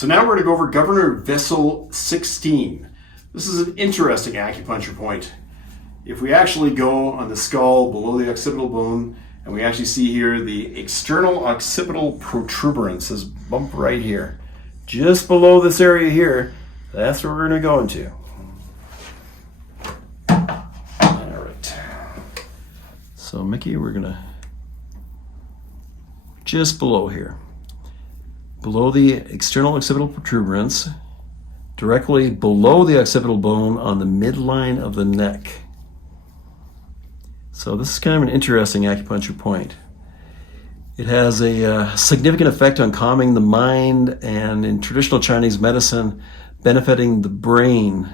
So now we're going to go over governor vessel 16. This is an interesting acupuncture point. If we actually go on the skull below the occipital bone, and we actually see here the external occipital protuberance, this bump right here, just below this area here, that's where we're going to go into. All right. So Mickey, we're going to just below here, below the external occipital protuberance, directly below the occipital bone on the midline of the neck. So this is kind of an interesting acupuncture point. It has a significant effect on calming the mind, and in traditional Chinese medicine, benefiting the brain.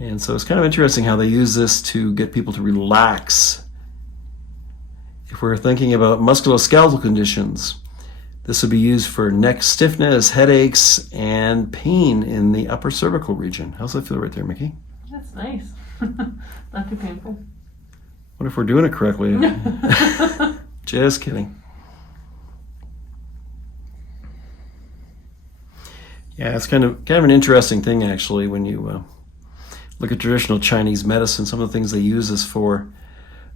And so it's kind of interesting how they use this to get people to relax. If we're thinking about musculoskeletal conditions, this would be used for neck stiffness, headaches, and pain in the upper cervical region. How's that feel right there, Mickey? That's nice. Not too painful. What if we're doing it correctly? Just kidding. Yeah, it's kind of an interesting thing, actually, when you look at traditional Chinese medicine. Some of the things they use this for,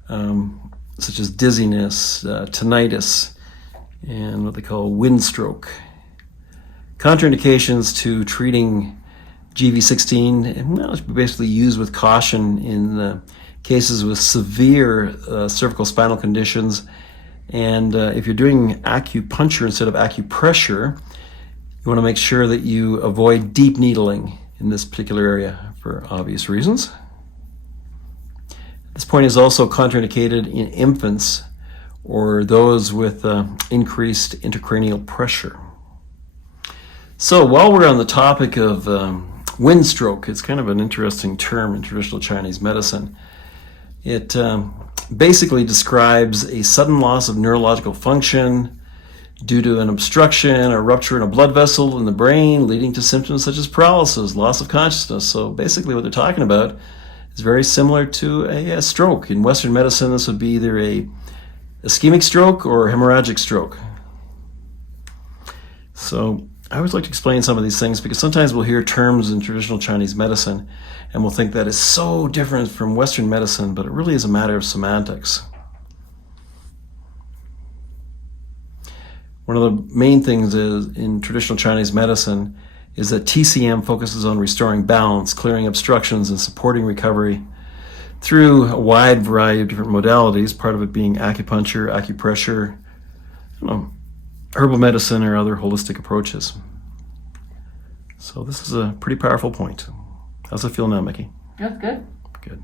such as dizziness, tinnitus, and what they call wind stroke. Contraindications to treating GV16, and well, it's basically used with caution in cases with severe cervical spinal conditions. And if you're doing acupuncture instead of acupressure, you want to make sure that you avoid deep needling in this particular area for obvious reasons. This point is also contraindicated in infants or those with increased intracranial pressure. So while we're on the topic of wind stroke, it's kind of an interesting term in traditional Chinese medicine. It basically describes a sudden loss of neurological function due to an obstruction or rupture in a blood vessel in the brain, leading to symptoms such as paralysis, loss of consciousness. So basically what they're talking about is very similar to a stroke. In Western medicine, this would be either a ischemic stroke or hemorrhagic stroke. So I always like to explain some of these things because sometimes we'll hear terms in traditional Chinese medicine and we'll think that is so different from Western medicine, but it really is a matter of semantics. One of the main things is in traditional Chinese medicine is that TCM focuses on restoring balance, clearing obstructions, and supporting recovery through a wide variety of different modalities, part of it being acupuncture, acupressure, herbal medicine, or other holistic approaches. So this is a pretty powerful point. How's it feel now, Mickey? That's good. Good.